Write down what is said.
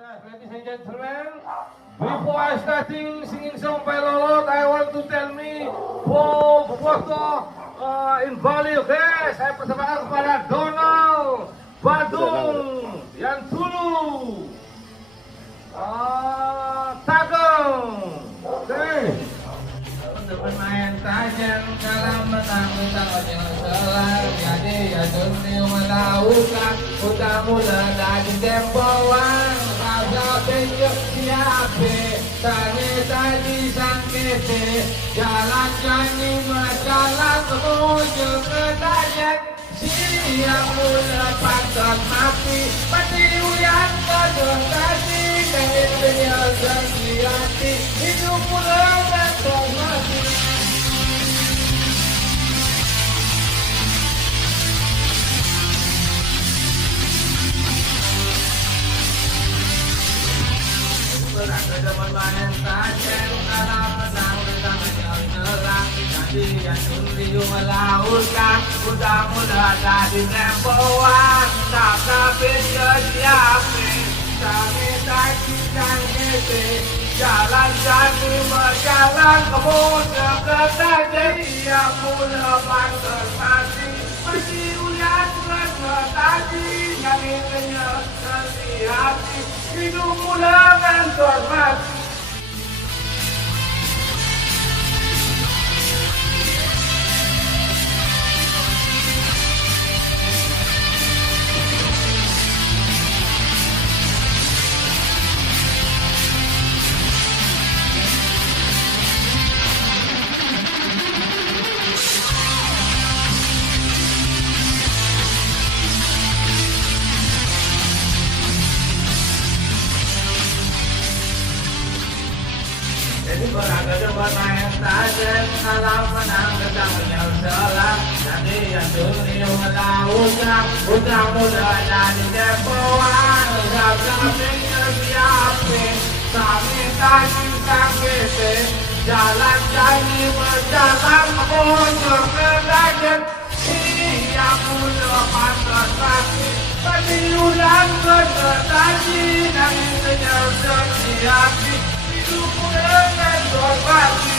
Ladies and gentlemen, before I starting singing song by Lolot, I want to tell me for foto in Bali, okay? Saya persembahkan kepada Donald Badung yang dulu Tagong, oke? Untuk bermain tajam dalam menang yang selar jadi ya dunia melakukan utang mula dari tempoan rasa benjok siape tani tadi sangkete jalan janji berjalan menuju ke tajam siang mula pantas mati pati uyan kedua tadi kain penyelesaian hati hidup mula dan mati. Bermain tajam dalam menang bersama jelang jadi yang dulu melautkan udah muda jadi tempoan tak tapi siapa kami tadi dan kita jalan jadi berjalan kemudian ke jadi yang mula pantas mati masih ulian tadi yang inginnya hati hidup mula dan mati. Jadi beragam bermain tajam dalam menang tentang menyelesaikan jadi yang dunia melautkan utang muda jadi tempoan rasa tinggal siapa kami tadi sangkete jalan janji berjalan menuju ke tajam siang muda pantas mati pasti ulang ke tadi nangis menyelesaikan hati hidup dengan korban.